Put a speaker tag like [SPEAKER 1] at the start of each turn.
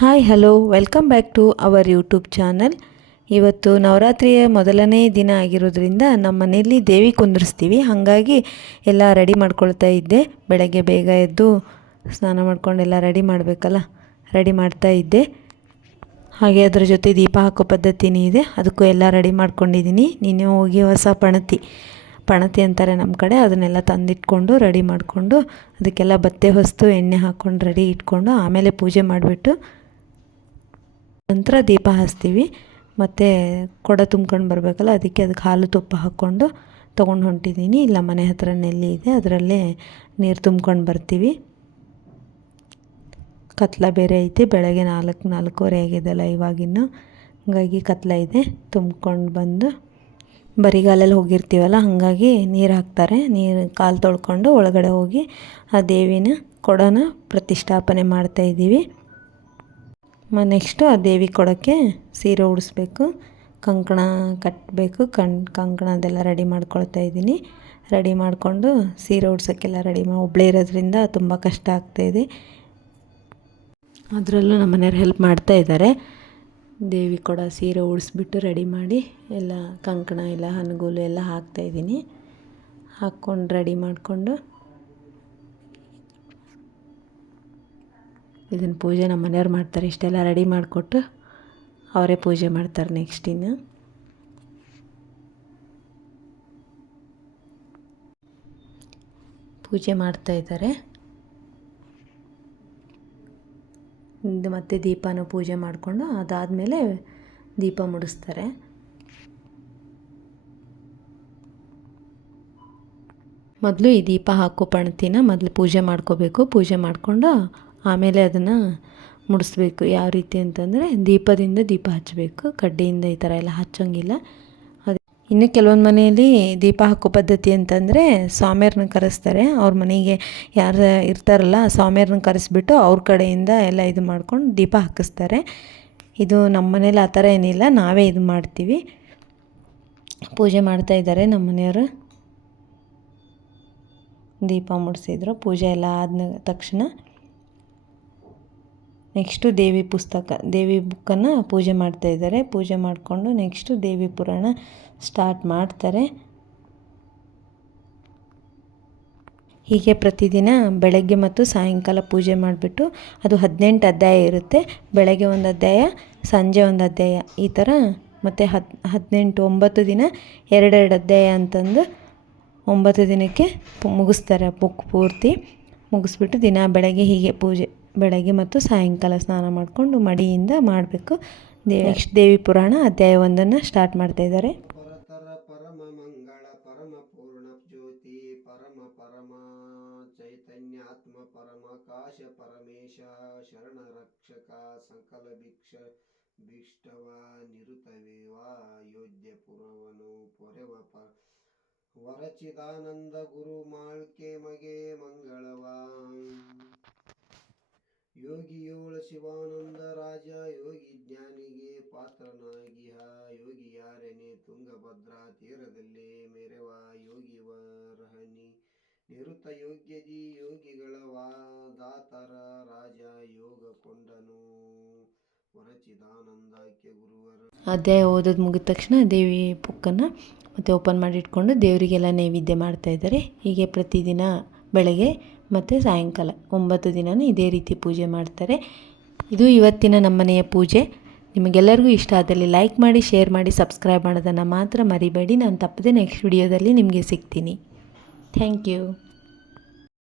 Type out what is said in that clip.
[SPEAKER 1] Hi, hello. Welcome back to our YouTube channel. ಇವತ್ತು ನವರಾತ್ರಿಯ ಮೊದಲನೇ ದಿನ ಆಗಿರೋದ್ರಿಂದ ನಮ್ಮ ಮನೆಯಲ್ಲಿ ದೇವಿ ಕುಂದಿರಿಸ್ತೀವಿ. ಹಾಗಾಗಿ ಎಲ್ಲ ರೆಡಿ ಮಾಡ್ಕೊಳ್ತಾ ಇದ್ದೆ. ಬೆಳಗ್ಗೆ ಬೇಗ ಎದ್ದು ಸ್ನಾನ ಮಾಡ್ಕೊಂಡು ಎಲ್ಲ ರೆಡಿ ಮಾಡಬೇಕಲ್ಲ? ರೆಡಿ ಮಾಡ್ತಾ ಇದ್ದೆ. ಹಾಗೆ ಅದರ ಜೊತೆ ದೀಪ ಹಾಕೋ ಪದ್ಧತಿನೇ ಇದೆ. ಅದಕ್ಕೂ ಎಲ್ಲ ರೆಡಿ ಮಾಡ್ಕೊಂಡಿದ್ದೀನಿ. ನಿನ್ನೆ ಹೋಗಿ ಹೊಸ ಪಣತಿ ಪಣತಿ ಅಂತಾರೆ ನಮ್ಮ ಕಡೆ. ಅದನ್ನೆಲ್ಲ ತಂದಿಟ್ಕೊಂಡು ರೆಡಿ ಮಾಡಿಕೊಂಡು ಅದಕ್ಕೆಲ್ಲ ಬತ್ತೆ ಹೊಸ್ತು, ಎಣ್ಣೆ ಹಾಕ್ಕೊಂಡು ರೆಡಿ ಇಟ್ಕೊಂಡು ಆಮೇಲೆ ಪೂಜೆ ಮಾಡಿಬಿಟ್ಟು ನಂತರ ದೀಪ ಹಚ್ತೀವಿ. ಮತ್ತು ಕೊಡ ತುಂಬ್ಕೊಂಡು ಬರಬೇಕಲ್ಲ, ಅದಕ್ಕೆ ಅದಕ್ಕೆ ಹಾಲು ತುಪ್ಪ ಹಾಕ್ಕೊಂಡು ತೊಗೊಂಡು ಹೊಂಟಿದ್ದೀನಿ ಇಲ್ಲ, ಮನೆ ಹತ್ರ ನೆಲ್ಲಿ ಇದೆ, ಅದರಲ್ಲೇ ನೀರು ತುಂಬ್ಕೊಂಡು ಬರ್ತೀವಿ. ಕತ್ಲ ಬೇರೆ ಐತಿ, ಬೆಳಗ್ಗೆ ನಾಲ್ಕು, ನಾಲ್ಕೂವರೆ ಆಗಿದೆಲ್ಲ ಇವಾಗಿನ್ನು ಹಾಗಾಗಿ ಕತ್ಲ ಇದೆ, ತುಂಬ್ಕೊಂಡು ಬಂದು ಬರಿಗಾಲಲ್ಲಿ ಹೋಗಿರ್ತೀವಲ್ಲ, ಹಾಗಾಗಿ ನೀರು ಹಾಕ್ತಾರೆ. ನೀರು ಕಾಲು ತೊಳ್ಕೊಂಡು ಒಳಗಡೆ ಹೋಗಿ ಆ ದೇವಿನ ಕೊಡನ ಪ್ರತಿಷ್ಠಾಪನೆ ಮಾಡ್ತಾಯಿದ್ದೀವಿ ಮ ನೆಕ್ಸ್ಟು ಆ ದೇವಿ ಕೊಡೋಕ್ಕೆ ಸೀರೆ ಉಡಿಸ್ಬೇಕು. ಕಂಕಣ ಕಟ್ಟಬೇಕು ಕಣ್ ಕಂಕಣ ಅದೆಲ್ಲ ರೆಡಿ ಮಾಡ್ಕೊಳ್ತಾ ಇದ್ದೀನಿ. ರೆಡಿ ಮಾಡಿಕೊಂಡು ಸೀರೆ ಉಡ್ಸೋಕ್ಕೆಲ್ಲ ರೆಡಿ ಮಾಡಿ ಒಬ್ಬಳೇ ಇರೋದ್ರಿಂದ ತುಂಬ ಕಷ್ಟ ಆಗ್ತಾಯಿದೆ ಅದರಲ್ಲೂ ನಮ್ಮ ಮನೆಯವ್ರು ಹೆಲ್ಪ್ ಮಾಡ್ತಾ ಇದ್ದಾರೆ. ದೇವಿ ಕೊಡ ಸೀರೆ ಉಡಿಸ್ಬಿಟ್ಟು ರೆಡಿ ಮಾಡಿ ಎಲ್ಲ ಕಂಕಣ ಎಲ್ಲ ಹನಗೂಲು ಎಲ್ಲ ಹಾಕ್ತಾಯಿದ್ದೀನಿ ಹಾಕ್ಕೊಂಡು ರೆಡಿ ಮಾಡಿಕೊಂಡು ಇದನ್ನು ಪೂಜೆ ನಮ್ಮ ಮನೆಯವ್ರು ಮಾಡ್ತಾರೆ, ಇಷ್ಟೆಲ್ಲ ರೆಡಿ ಮಾಡಿಕೊಟ್ಟು ಅವರೇ ಪೂಜೆ ಮಾಡ್ತಾರೆ ನೆಕ್ಸ್ಟ್ ಇನ್ನು. ಪೂಜೆ ಮಾಡ್ತಾ ಇದ್ದಾರೆ. ಇದು ಮತ್ತೆ ದೀಪನೂ ಪೂಜೆ ಮಾಡಿಕೊಂಡು ಅದಾದಮೇಲೆ ದೀಪ ಮುಡಿಸ್ತಾರೆ. ಮೊದಲು ಈ ದೀಪ ಹಾಕೋ ಪಣತಿನ ಮೊದಲು ಪೂಜೆ ಮಾಡ್ಕೋಬೇಕು, ಪೂಜೆ ಮಾಡಿಕೊಂಡು ಆಮೇಲೆ ಅದನ್ನು ಮುಡಿಸ್ಬೇಕು. ಯಾವ ರೀತಿ ಅಂತಂದರೆ ದೀಪದಿಂದ ದೀಪ ಹಚ್ಚಬೇಕು. ಕಡ್ಡಿಯಿಂದ ಈ ಥರ ಎಲ್ಲ ಹಚ್ಚೋಂಗಿಲ್ಲ. ಅದು ಇನ್ನು ಕೆಲವೊಂದು ಮನೆಯಲ್ಲಿ ದೀಪ ಹಾಕೋ ಪದ್ಧತಿ ಅಂತಂದರೆ ಸ್ವಾಮಿಯರನ್ನ ಕರೆಸ್ತಾರೆ. ಅವ್ರ ಮನೆಗೆ ಯಾರು ಇರ್ತಾರಲ್ಲ ಸ್ವಾಮಿಯರನ್ನ ಕರೆಸಿಬಿಟ್ಟು ಅವ್ರ ಕಡೆಯಿಂದ ಎಲ್ಲ ಇದು ಮಾಡ್ಕೊಂಡು ದೀಪ ಹಾಕಿಸ್ತಾರೆ. ಇದು ನಮ್ಮ ಮನೇಲಿ ಆ ಥರ ಏನಿಲ್ಲ. ನಾವೇ ಇದು ಮಾಡ್ತೀವಿ. ಪೂಜೆ ಮಾಡ್ತಾ ಇದ್ದಾರೆ ನಮ್ಮ ಮನೆಯವರು. ದೀಪ ಮುಡಿಸಿದ್ರು. ಪೂಜೆ ಎಲ್ಲ ಆದ ತಕ್ಷಣ ನೆಕ್ಸ್ಟು ದೇವಿ ಪುಸ್ತಕ, ದೇವಿ ಬುಕ್ಕನ್ನು ಪೂಜೆ ಮಾಡ್ತಾ ಇದ್ದಾರೆ. ಪೂಜೆ ಮಾಡಿಕೊಂಡು ನೆಕ್ಸ್ಟು ದೇವಿ ಪುರಾಣ ಸ್ಟಾರ್ಟ್ ಮಾಡ್ತಾರೆ. ಹೀಗೆ ಪ್ರತಿದಿನ ಬೆಳಗ್ಗೆ ಮತ್ತು ಸಾಯಂಕಾಲ ಪೂಜೆ ಮಾಡಿಬಿಟ್ಟು ಅದು ಹದಿನೆಂಟು ಅಧ್ಯಾಯ ಇರುತ್ತೆ. ಬೆಳಗ್ಗೆ ಒಂದು ಅಧ್ಯಾಯ, ಸಂಜೆ ಒಂದು ಅಧ್ಯಾಯ, ಈ ಥರ ಮತ್ತು ಹದ್, ಹದಿನೆಂಟು, ಒಂಬತ್ತು ದಿನ, ಎರಡೆರಡು ಅಧ್ಯಾಯ ಅಂತಂದು ಒಂಬತ್ತು ದಿನಕ್ಕೆ ಮುಗಿಸ್ತಾರೆ ಬುಕ್ ಪೂರ್ತಿ. ಮುಗಿಸ್ಬಿಟ್ಟು ದಿನ ಬೆಳಗ್ಗೆ ಹೀಗೆ ಪೂಜೆ ಬೆಳಗ್ಗೆ ಮತ್ತು ಸಾಯಂಕಾಲ ಸ್ನಾನ ಮಾಡಿಕೊಂಡು ಮಡಿಯಿಂದ ಮಾಡಬೇಕು. ನೆಕ್ಸ್ಟ್ ದೇವಿ ಪುರಾಣ ಅಧ್ಯಾಯ ಒಂದನ್ನು ಸ್ಟಾರ್ಟ್ ಮಾಡ್ತಾ ಇದ್ದಾರೆ.
[SPEAKER 2] ಪರತರ ಪರಮ ಮಂಗಳ ಪರಮ ಪೂರ್ಣ ಜ್ಯೋತಿ ಪರಮ ಪರಮ ಚೈತನ್ಯಾತ್ಮ ಪರಮ ಕಾಶ ಪರಮೇಶ ಶರಣ ರಕ್ಷಕ ಸಕಲ ಭಿಕ್ಷ ಭೀಷ್ಟವ ನಿರುತವೇವ ಯೋಧ್ಯ ಪುರವನು ಪೊರೆವ ಪ ವರಚಿದಾನಂದ ಗುರು ಮಾಳ್ಕೆ ಮಗೆ ಮಂಗಳವ. ಯೋಗಿಯೋಳ ಶಿವಾನಂದ ರಾಜ, ಯೋಗಿ ಜ್ಞಾನಿಗೆ ಪಾತ್ರನಾಗಿಹ ಯೋಗಿ ಯಾರೆನೆ ತುಂಗಭದ್ರಾ ತೀರದಲ್ಲಿ ಮೆರೆವ ಯೋಗಿ ವರಹನಿ. ನಿರುತ ಯೋಗ್ಯದಿ ಯೋಗಿಗಳ ವಾದಾತರ ರಾಜ, ಯೋಗ ಕೊಂಡನು ವರಚಿದಾನಂದಕ್ಕೆ ಗುರುವರ.
[SPEAKER 1] ಅಧ್ಯಾಯ ಓದೋದು ಮುಗಿದ ತಕ್ಷಣ ದೇವಿ ಬುಕ್ಕನ್ನು ಮತ್ತೆ ಓಪನ್ ಮಾಡಿ ಇಟ್ಕೊಂಡು ದೇವರಿಗೆಲ್ಲ ನೈವೇದ್ಯ ಮಾಡ್ತಾ ಇದ್ದಾರೆ. ಹೀಗೆ ಪ್ರತಿದಿನ ಬೆಳಗ್ಗೆ ಮತ್ತು ಸಾಯಂಕಾಲ ಒಂಬತ್ತು ದಿನವೂ ಇದೇ ರೀತಿ ಪೂಜೆ ಮಾಡ್ತಾರೆ. ಇದು ಇವತ್ತಿನ ನಮ್ಮನೆಯ ಪೂಜೆ. ನಿಮಗೆಲ್ಲರಿಗೂ ಇಷ್ಟ ಆದಲ್ಲಿ ಲೈಕ್ ಮಾಡಿ ಶೇರ್ ಮಾಡಿ ಸಬ್ಸ್ಕ್ರೈಬ್ ಮಾಡೋದನ್ನು ಮಾತ್ರ ಮರಿಬೇಡಿ. ನಾನು ತಪ್ಪದೆ ನೆಕ್ಸ್ಟ್ ವಿಡಿಯೋದಲ್ಲಿ ನಿಮಗೆ ಸಿಗ್ತೀನಿ. Thank you